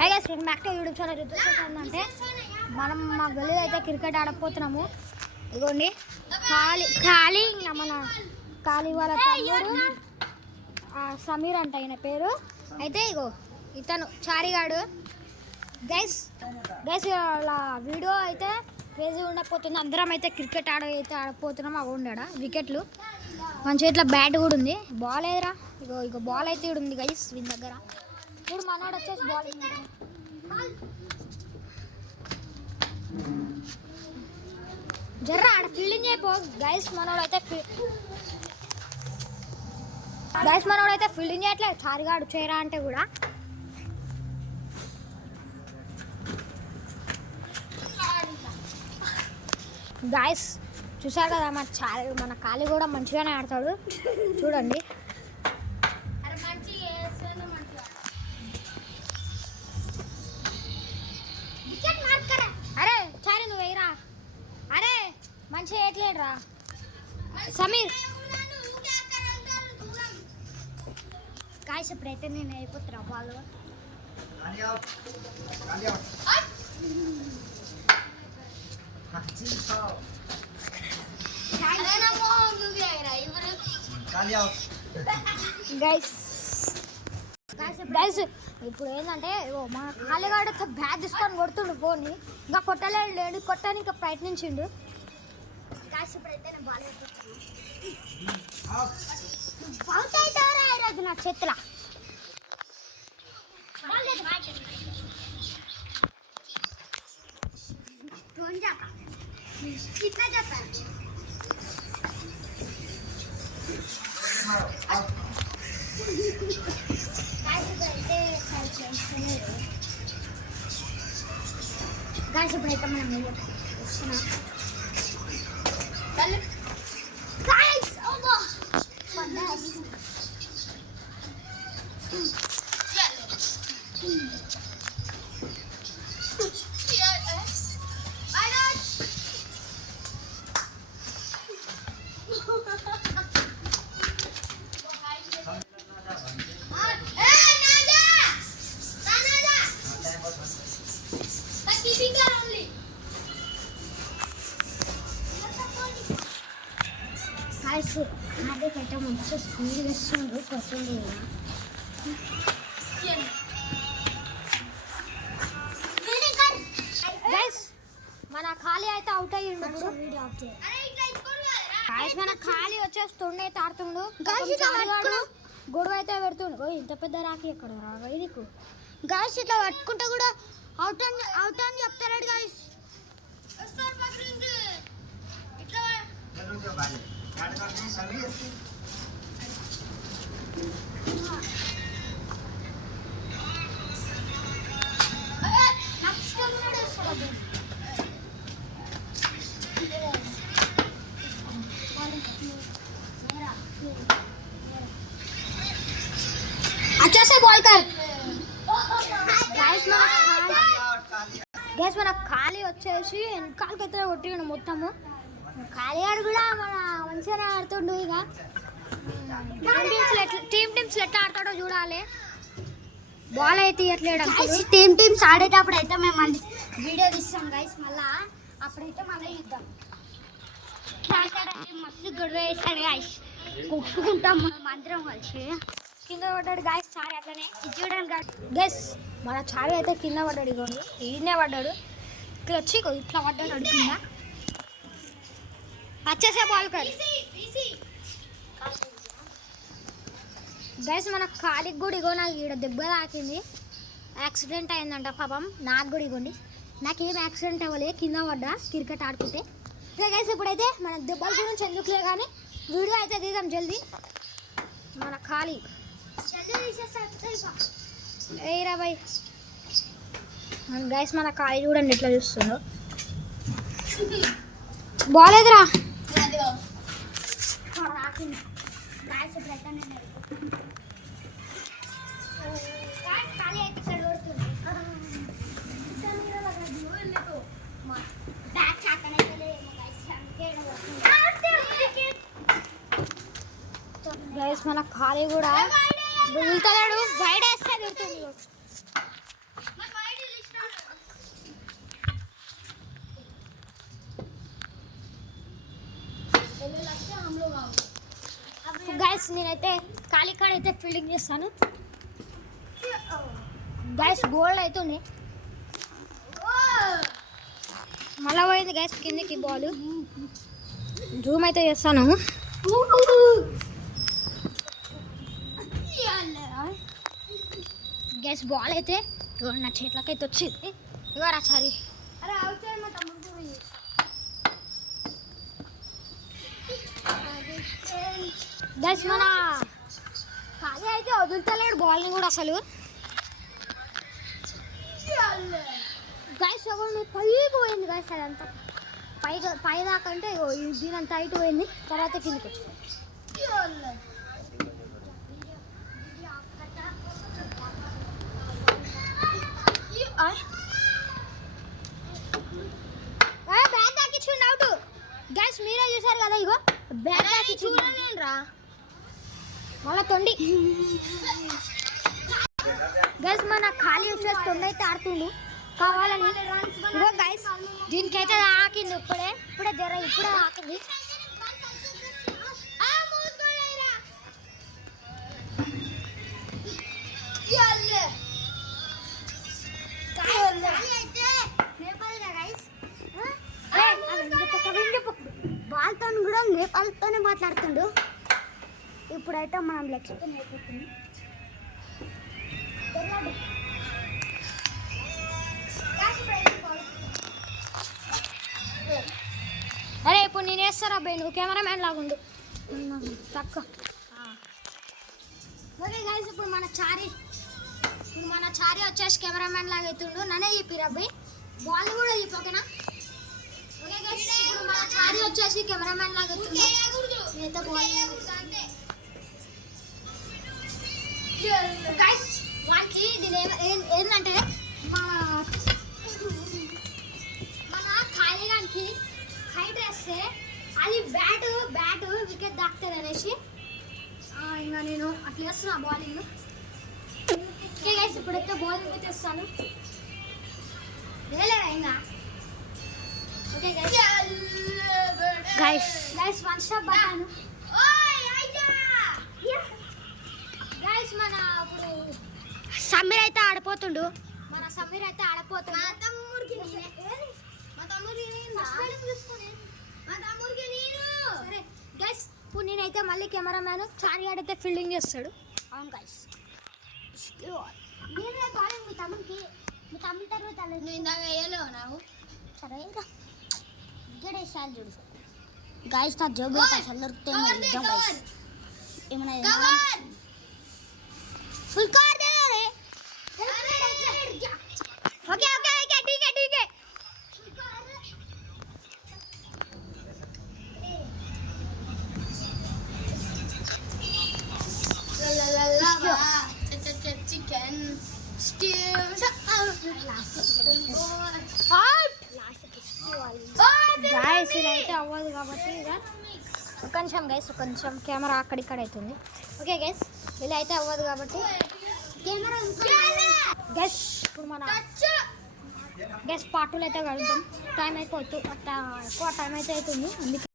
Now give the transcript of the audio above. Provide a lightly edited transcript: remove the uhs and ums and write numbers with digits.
Hi guys welcome back to YouTube channel. అంటే మనం మా గల్లీలో అయితే క్రికెట్ ఆడకపోతున్నాము. ఇదిగోండి ఖాళీ ఇంకా మన ఖాళీ వాళ్ళ తమ్ముడు సమీర్ అంట ఆయన పేరు. అయితే ఇగో ఇతను చారిగాడు. గైస్ వాళ్ళ వీడియో అయితే క్రేజీ ఉండకపోతుంది. అందరం అయితే క్రికెట్ ఆడకపోతున్నాం. అవి ఉండడా వికెట్లు మన చేతిలో బ్యాట్ కూడా ఉంది. బాల్ ఏదిరా? ఇగో బాల్ అయితే ఇక్కడ ఉంది గైస్ వీని దగ్గర. ఇప్పుడు మనోడు వచ్చేసి బాల్ జర్రా ఆడ ఫీల్డింగ్ అయిపో. గైస్ మనోడు అయితే ఫీల్డింగ్ చేయట్లేదు. చారిగాడు చేయరా అంటే కూడా గైస్ చూసారు కదా మన ఖాళీ కూడా మంచిగానే ఆడతాడు చూడండి. అరే చారి నువ్వు వేయరా. అరే మంచిగా వేయట్లేడురా సమీర్. గాయస్ ఇప్పుడైతే నేను అయిపోతున్నా వాళ్ళు. గైస్ ఇప్పుడు ఏంటంటే మా ఖాళీగాడు బ్యాట్ తీసుకొని కొడుతుండు ఫోన్ని. ఇంకా కొట్టలేడు, కొట్టడానికి ప్రయత్నించిండు. గైస్ ఇప్పుడైతే నేను బాల్ అవుట్ అవుతారా ఈరోజు నా చేతిలో. कितना जाता है गाइस इప్పుడైతే మనం వస్తున్నా गाइस ఓబో అదే కట్ట మంచిగా స్పీడ్ వేస్తుండ్రు కొట్టుండ్రు కదా. గైస్ మన ఖాళీ అయితే అవుట్ అయ్యిండు. గైస్ మన ఖాళీ వచ్చేస్తుండే తాడుతుండు. గొడవ అయితే పెడుతుండు. ఇంత పెద్ద రాకి ఎక్కడ రావై నీకు. గైస్ ఇట్లా పట్టుకుంటే కూడా అవుట్ అని చెప్తారు గైస్. अच्छा से बॉल कर గైస్ మన ఖాళీ వచ్చేసి వెనకాలకైతే కొట్టిండు మొత్తము. ఖాళీ ఆడు కూడా మన మంచిగానే ఆడుతుండు. ఇక టీమ్స్ ఎట్లా ఆడతాడో చూడాలి. బాల్ అయితే ఇవ్వట్లేడు. టీమ్స్ ఆడేటప్పుడు అయితే మేము మళ్ళీ వీడియో తీస్తాం గైస్. మళ్ళీ అప్పుడైతే మళ్ళీ ఇద్దాం. మస్తు గొడవ వేస్తాడు గైస్. కొట్టుకుంటాం మనం అందరం కలిసి. కింద పడ్డాడు గాయస్ చారి. అట్లనే ఇది చూడండి గైస్ మన చారి అయితే కింద పడ్డాడు. ఇగోండి ఈయనే పడ్డాడు. ఇట్లా వచ్చి ఇట్లా పడ్డాడు కింద. వచ్చేసే బాల్ కర్ గైస్ మన ఖాళీకి కూడా ఇగో నాకు ఇక్కడ దెబ్బ తాకింది. యాక్సిడెంట్ అయిందంట పాపం. నాకు కూడా ఇగోండి నాకేం యాక్సిడెంట్ అవ్వలేదు, కింద పడ్డా క్రికెట్ ఆడుకుంటే. గైస్ ఇప్పుడైతే మన దెబ్బల గురించి ఎందుకులే కానీ వీడియో అయితే తీద్దాం జల్దీ. మన ఖాళీ ఏరా బాయ్ గైస్ మన ఖాళీ చూడండి ఎట్లా చూస్తుందో. బాల్ ఎదురా గైస్ మన ఖాళీ కూడా వెళ్తాడు. వైడ్ వేస్తే వెళ్తుంది. గైస్ నేనైతే ఖాళీ కాడ అయితే ఫీల్డింగ్ చేస్తాను. గైస్ గోల్డ్ అవుతుంది, మళ్ళా పోయింది గైస్ కిందకి బాల్. జూమ్ అయితే చేస్తాను. గైస్ బాల్ అయితే నా చేతులకైతే వచ్చింది. ఇవారా సారీ గైస్ మన ఖాళీ అయితే వదులుతలేడు బాల్ని కూడా అసలు. గైస్ ఎవరు పైకి పోయింది గైస్, అదంతా పై దాకా అంటే దీనంతా హైట్ పోయింది, తర్వాత కిందకి వచ్చింది. Bat తాకిచ్చుండి out. గైస్ మీరే చూసారు కదా, ఇగో బ్యాట్ తాకిచ్చు రా మళ్ళీ తొండి. గైస్ మన ఖాళీ వచ్చేసి తొండి అయితే ఆడుతుండు కావాలని. ఇగో గైస్ దీనికైతే ఆకింది, ఇప్పుడే జర ఇప్పుడే ఆకింది. బాల్తో కూడా నేపాల్తోనే మాట్లాడుతుండు. ఇప్పుడైతే మనం లెగ్ స్పిన్ అయిపోతుంది. అరే ఇప్పుడు నేను వేస్తారా అబ్బాయి, నువ్వు కెమెరా మ్యాన్ లాగుండు తక్కువ. ఓకే గైస్ ఇప్పుడు మన చారీ వచ్చేసి కెమెరా మ్యాన్ లాగా అవుతుండు. నన్నే చెప్పిరు అబ్బాయి, బాల్ కూడా చెప్పి ఓకేనా. ఓకే గైస్ ఇప్పుడు మన చారీ వచ్చేసి కెమెరా మ్యాన్ లాగా అవుతుంది. గైస్ వానికి ఏంటంటే మన ఖాళీగానికి హైట్ వేస్తే అది బ్యాట్ వికెట్ దాక్తుంది అనేసి ఇంకా నేను అట్లా వేస్తున్నా బౌలింగ్. ఓకే గైస్ ఇప్పుడైతే బౌలింగ్ అయితే వస్తాను లేదా ఇంకా. ఓకే గైస్ వన్ స్టాప్ పట్టాను. గైస్ మన ఇప్పుడు సమీర్ అయితే ఆడిపోతుండు. సరే గైస్ ఇప్పుడు నేనైతే మళ్ళీ కెమెరా మ్యాన్ చారీ ఆడైతే ఫీల్డింగ్ చేస్తాడు. అవును గైస్ మీ తమ్ముడి తర్వాత ఇందాక వేయలేవు నాకు. సరే ఇక్కడ వేసాను చూడు గైస్, నా జోబులో పైసలు దొరుకుతాయి ఏమన్నా ఫుల్ కార్ दे रे. ओके ठीक है चिकन स्टीव गाइस ఇదైతే అవ్వదు కాబట్టి కొంచెం గైస్ కొంచెం కెమెరా అక్కడిక్కడ అవుతుంది. ఓకే గైస్ ఇలా అయితే అవ్వదు కాబట్టి కెమెరా గైస్ ఇప్పుడు మన గైస్ పార్టులు అయితే కలుగుతాం. టైం అయిపోతుంది, ఎక్కువ టైం అయితే అవుతుంది అందుకే